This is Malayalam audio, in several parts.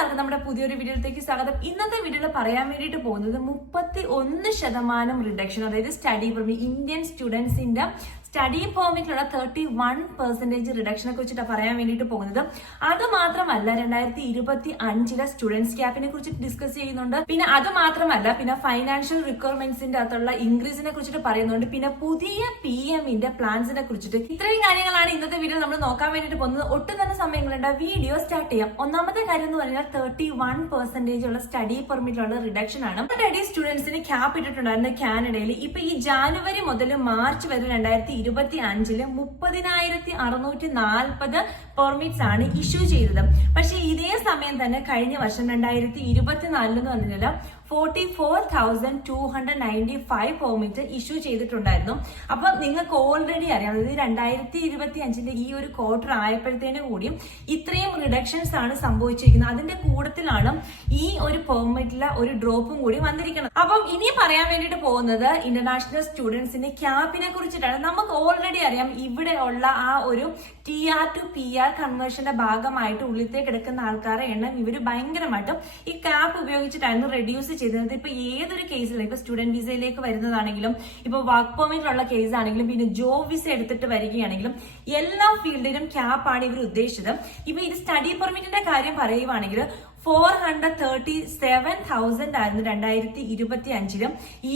എല്ലാവർക്കും നമ്മുടെ പുതിയൊരു വീഡിയോയിലേക്ക് സ്വാഗതം. ഇന്നത്തെ വീഡിയോയിൽ പറയാൻ വേണ്ടിയിട്ട് പോകുന്നത് 31% റിഡക്ഷൻ, അതായത് സ്റ്റഡി പെർമിറ്റ് ഇന്ത്യൻ സ്റ്റുഡൻസിന്റെ സ്റ്റഡി പെർമിറ്റിലുള്ള 31% റിഡക്ഷനെ കുറിച്ചിട്ട് പറയാൻ വേണ്ടിയിട്ട് പോകുന്നത്. അത് മാത്രമല്ല 2025 സ്റ്റുഡൻസ് ക്യാപ്പിനെ കുറിച്ച് ഡിസ്കസ് ചെയ്യുന്നുണ്ട്. പിന്നെ അത് മാത്രമല്ല പിന്നെ ഫൈനാൻഷ്യൽ റിക്വയർമെന്റ്സിന്റെ അകത്തുള്ള ഇൻക്രീസിനെ കുറിച്ചിട്ട് പറയുന്നുണ്ട്. പിന്നെ പുതിയ PMന്റെ പ്ലാൻസിനെ കുറിച്ചിട്ട് ഇത്രയും കാര്യങ്ങളാണ് ഇന്നത്തെ വീഡിയോ നമ്മൾ നോക്കാൻ വേണ്ടിയിട്ട് പോകുന്നത്. ഒട്ടും തന്നെ സമയങ്ങളുണ്ട്, വീഡിയോ സ്റ്റാർട്ട് ചെയ്യാം. ഒന്നാമത്തെ കാര്യം എന്ന് പറഞ്ഞാൽ 31% ഉള്ള സ്റ്റഡി പെർമിറ്റിലുള്ള റിഡക്ഷൻ ആണ്. ഓൾറെഡി സ്റ്റുഡൻസിന് ക്യാപ്പ് ഇട്ടിട്ടുണ്ടായിരുന്നു കാനഡയിൽ. ഇപ്പൊ ഈ ജാനുവരി മുതൽ മാർച്ച് വരെ 2025 30,640 പെർമിറ്റ്സ് ആണ് ഇഷ്യൂ ചെയ്തത്. പക്ഷെ ഇതേ സമയം തന്നെ കഴിഞ്ഞ വർഷം 2024 എന്ന് പറഞ്ഞാൽ 44,295 പെർമിറ്റ് ഇഷ്യൂ ചെയ്തിട്ടുണ്ടായിരുന്നു. അപ്പൊ നിങ്ങൾക്ക് ഓൾറെഡി അറിയാം, അതായത് 2025 ഈ ഒരു ക്വാർട്ടർ ആയപ്പോഴത്തേനും കൂടിയും ഇത്രയും റിഡക്ഷൻസ് ആണ് സംഭവിച്ചിരിക്കുന്നത്. അതിന്റെ കൂട്ടത്തിലാണ് ഈ ഒരു പെർമിറ്റിലെ ഒരു ഡ്രോപ്പും കൂടി വന്നിരിക്കുന്നത്. അപ്പം ഇനി പറയാൻ വേണ്ടിയിട്ട് പോകുന്നത് ഇന്റർനാഷണൽ സ്റ്റുഡൻസിന്റെ ക്യാപ്പിനെ കുറിച്ചിട്ടാണ്. നമുക്ക് ഓൾറെഡി അറിയാം, ഇവിടെ ഉള്ള ആ ഒരു TR to PR കൺവേർഷന്റെ ഭാഗമായിട്ട് ഉള്ളിലേക്ക് എടുക്കുന്ന ആൾക്കാരെ എണ്ണം ഇവര് ഭയങ്കരമായിട്ടും ഈ ക്യാപ്പ് ഉപയോഗിച്ചിട്ടായിരുന്നു റെഡ്യൂസ് ചെയ്തത്. ഇപ്പൊ ഏതൊരു കേസിലും, ഇപ്പൊ സ്റ്റുഡന്റ് വിസയിലേക്ക് വരുന്നതാണെങ്കിലും, ഇപ്പൊ വർക്ക് പെർമിറ്റിലുള്ള കേസ് ആണെങ്കിലും, പിന്നെ ജോബ് വിസ എടുത്തിട്ട് വരികയാണെങ്കിലും എല്ലാ ഫീൽഡിലും ക്യാപ്പാണ് ഇവർ ഉദ്ദേശിച്ചത്. ഇപ്പൊ ഇത് സ്റ്റഡി പെർമിറ്റിന്റെ കാര്യം പറയുവാണെങ്കിൽ 437,000 ആയിരുന്നു 2025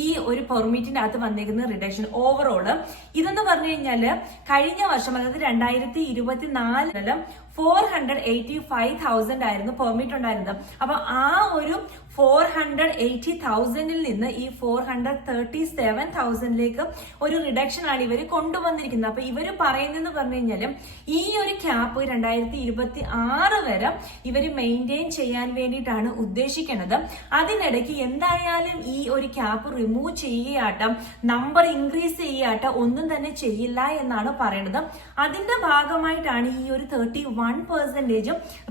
ഈ ഒരു പെർമിറ്റിന്റെ അകത്ത് വന്നിരിക്കുന്ന റിഡക്ഷൻ ഓവറോള്. ഇതെന്ന് പറഞ്ഞു കഴിഞ്ഞാല് കഴിഞ്ഞ വർഷം, അതായത് 2024 485,000 ആയിരുന്നു പെർമിറ്റ് ഉണ്ടായിരുന്നത്. അപ്പൊ ആ ഒരു 480,000 നിന്ന് ഈ 437,000 ഒരു റിഡക്ഷൻ ആണ് ഇവർ കൊണ്ടുവന്നിരിക്കുന്നത്. അപ്പൊ ഇവര് പറയുന്നതെന്ന് പറഞ്ഞു കഴിഞ്ഞാല് ഈ ഒരു ക്യാപ്പ് 2026 വരെ ഇവര് മെയിൻറ്റെയിൻ ചെയ്യാൻ വേണ്ടിയിട്ടാണ് ഉദ്ദേശിക്കുന്നത്. അതിനിടയ്ക്ക് എന്തായാലും ഈ ഒരു ക്യാപ്പ് റിമൂവ് ചെയ്യുകയാട്ടം, നമ്പർ ഇൻക്രീസ് ചെയ്യുകയാട്ടം ഒന്നും തന്നെ ചെയ്യില്ല എന്നാണ് പറയുന്നത്. അതിന്റെ ഭാഗമായിട്ടാണ് ഈ ഒരു 31%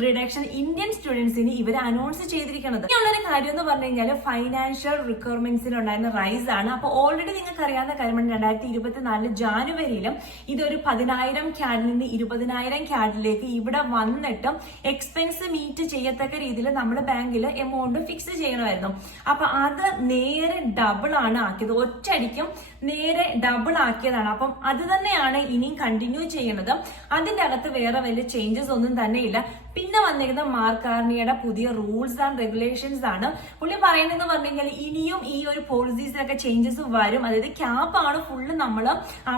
റിഡക്ഷൻ ഇന്ത്യൻ സ്റ്റുഡൻസിന് ഇവർ അനൗൺസ് ചെയ്തിരിക്കുന്നത്. ഇനിയുള്ളൊരു കാര്യം എന്ന് പറഞ്ഞു കഴിഞ്ഞാൽ ഫൈനാൻഷ്യൽ റിക്വയർമെന്റ്സിൽ ഉണ്ടായിരുന്ന റൈസ് ആണ്. അപ്പൊ ഓൾറെഡി നിങ്ങൾക്ക് അറിയാവുന്ന കാര്യമാണ്, 2024 ജാനുവരിയിലും ഇതൊരു 10,000 ക്യാഡിൽ നിന്ന് 20,000 ക്യാഡിലേക്ക് ഇവിടെ വന്നിട്ട് എക്സ്പെൻസ് മീറ്റ് ചെയ്യത്തക്ക രീതിയിൽ നമ്മൾ ബാങ്കിൽ എമൗണ്ട് ഫിക്സ് ചെയ്യണമായിരുന്നു. അപ്പൊ അത് നേരെ ഡബിൾ ആണ് ആക്കിയത്, ഒറ്റയടിക്കും നേരെ ഡബിൾ ആക്കിയതാണ്. അപ്പം അത് തന്നെയാണ് ഇനിയും കണ്ടിന്യൂ ചെയ്യുന്നത്. അതിന്റെ അകത്ത് വേറെ വലിയ ചേഞ്ചസ് ഒന്നും തന്നെ ഇല്ല. പിന്നെ വന്നിരിക്കുന്ന മാർക്ക് കാർണിയുടെ പുതിയ റൂൾസ് ആൻഡ് റെഗുലേഷൻസ് ആണ്. പുള്ളി പറയുന്നതെന്ന് പറഞ്ഞു കഴിഞ്ഞാൽ ഇനിയും ഈ ഒരു പോളിസീസിലൊക്കെ ചേഞ്ചസ് വരും. അതായത് ക്യാപ്പാണ് ഫുള്ള് നമ്മൾ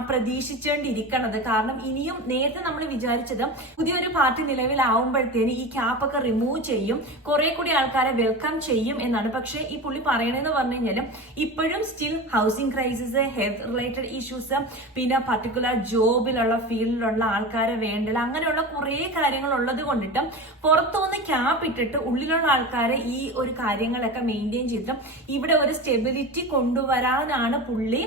പ്രതീക്ഷിച്ചേണ്ടിരിക്കണത്. കാരണം ഇനിയും നേരത്തെ നമ്മൾ വിചാരിച്ചത് പുതിയൊരു പാർട്ടി നിലവിലാവുമ്പോഴത്തേന് ഈ ക്യാപ്പൊക്കെ റിമൂവ് ചെയ്യും, കുറെ കൂടി ആൾക്കാരെ വെൽക്കം ചെയ്യും എന്നാണ്. പക്ഷെ ഈ പുള്ളി പറയണെന്ന് പറഞ്ഞു കഴിഞ്ഞാൽ ഇപ്പോഴും still housing crisis, health related issues, പിന്നെ പർട്ടിക്കുലർ ജോബിലുള്ള ഫീൽഡിലുള്ള ആൾക്കാരെ വേണ്ടില്ല, അങ്ങനെയുള്ള കുറെ കാര്യങ്ങൾ ഉള്ളത് കൊണ്ടിട്ട് പുറത്തുനിന്ന് ക്യാപ്പ് ഇട്ടിട്ട് ഉള്ളിലുള്ള ആൾക്കാരെ ഈ ഒരു കാര്യങ്ങളൊക്കെ മെയിൻറ്റെയിൻ ചെയ്തിട്ട് ഇവിടെ ഒരു സ്റ്റെബിലിറ്റി കൊണ്ടുവരാനാണ് പുള്ളി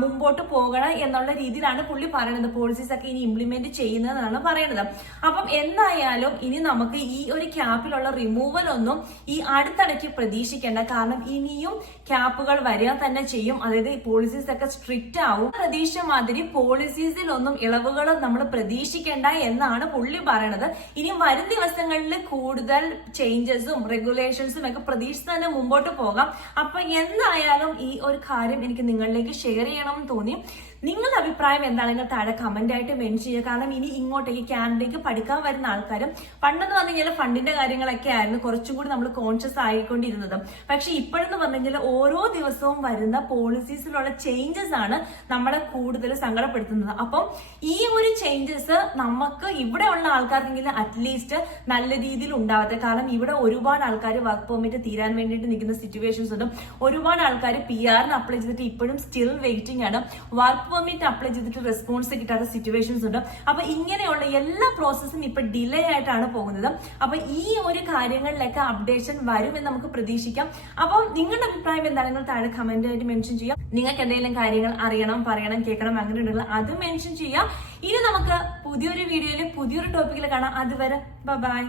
മുമ്പോട്ട് പോകണം എന്നുള്ള രീതിയിലാണ് പുള്ളി പറയുന്നത്. പോളിസീസ് ഒക്കെ ഇനി ഇംപ്ലിമെന്റ് ചെയ്യുന്നതെന്നാണ് പറയുന്നത്. അപ്പം എന്തായാലും ഇനി നമുക്ക് ഈ ഒരു ക്യാപ്പിലുള്ള റിമൂവൽ ഒന്നും ഈ അടുത്തിടയ്ക്ക് പ്രതീക്ഷിക്കേണ്ട. കാരണം ഇനിയും ക്യാപ്പുകൾ വരിക തന്നെ ചെയ്യും. അതായത് പോളിസീസ് ഒക്കെ സ്ട്രിക്റ്റ് ആവും. പ്രതീക്ഷ മാതിരി പോളിസീസിലൊന്നും ഇളവുകൾ നമ്മൾ പ്രതീക്ഷിക്കേണ്ട എന്നാണ് പുള്ളി പറയണത്. ഇനി വരും ദിവസങ്ങളിൽ കൂടുതൽ ചേഞ്ചസും റെഗുലേഷൻസും ഒക്കെ പ്രതീക്ഷിച്ച് തന്നെ മുമ്പോട്ട് പോകാം. അപ്പൊ എന്തായാലും ഈ ഒരു കാര്യം എനിക്ക് നിങ്ങളിലേക്ക് ഷെയർ ചെയ്യണമെന്ന് തോന്നി. നിങ്ങളുടെ അഭിപ്രായം എന്താണെങ്കിൽ താഴെ കമന്റ് ആയിട്ട് മെൻഷൻ ചെയ്യുക. കാരണം ഇനി ഇങ്ങോട്ടേക്ക് കാനഡയ്ക്ക് പഠിക്കാൻ വരുന്ന ആൾക്കാരും പണ്ടെന്ന് പറഞ്ഞു കഴിഞ്ഞാൽ ഫണ്ടിന്റെ കാര്യങ്ങളൊക്കെ ആയിരുന്നു കുറച്ചും കൂടി നമ്മൾ കോൺഷ്യസ് ആയിക്കൊണ്ടിരുന്നത്. പക്ഷെ ഇപ്പോഴെന്ന് പറഞ്ഞു കഴിഞ്ഞാൽ ഓരോ ദിവസവും വരുന്ന പോളിസീസിലുള്ള ചേഞ്ചസ് ആണ് നമ്മളെ കൂടുതൽ സങ്കടപ്പെടുത്തുന്നത്. അപ്പം ഈ ഒരു ചേഞ്ചസ് നമുക്ക് ഇവിടെ ഉള്ള ആൾക്കാർക്കെങ്കിലും അറ്റ്ലീസ്റ്റ് നല്ല രീതിയിൽ ഉണ്ടാവട്ടെ. കാരണം ഇവിടെ ഒരുപാട് ആൾക്കാർ വർക്ക് പെർമിറ്റ് തീരാൻ വേണ്ടിയിട്ട് നിൽക്കുന്ന സിറ്റുവേഷൻസ് ഉണ്ട്. ഒരുപാട് ആൾക്കാർ PR-ന് അപ്ലൈ ചെയ്തിട്ട് ഇപ്പോഴും സ്റ്റിൽ വെയിറ്റിംഗ് ആണ്. വർക്ക് പെർമിറ്റ് അപ്ലൈ ചെയ്തിട്ട് റെസ്പോൺസ് കിട്ടാത്ത സിറ്റുവേഷൻസ് ഉണ്ട്. അപ്പൊ ഇങ്ങനെയുള്ള എല്ലാ പ്രോസസ്സും ഇപ്പൊ ഡിലേ ആയിട്ടാണ് പോകുന്നത്. അപ്പൊ ഈ ഒരു കാര്യങ്ങളിലൊക്കെ അപ്ഡേഷൻ വരുമെന്ന് നമുക്ക് പ്രതീക്ഷിക്കാം. അപ്പം നിങ്ങളുടെ അഭിപ്രായം എന്താണെങ്കിലും താഴെ കമന്റ് ആയിട്ട് മെൻഷൻ ചെയ്യാം. നിങ്ങൾക്ക് എന്തെങ്കിലും കാര്യങ്ങൾ അറിയണം, പറയണം, കേൾക്കണം, അങ്ങനെ ഉണ്ടെങ്കിൽ അത് മെൻഷൻ ചെയ്യാം. ഇനി നമുക്ക് പുതിയൊരു വീഡിയോയിൽ പുതിയൊരു ടോപ്പിക്കിൽ കാണാം. അതുവരെ ബൈ.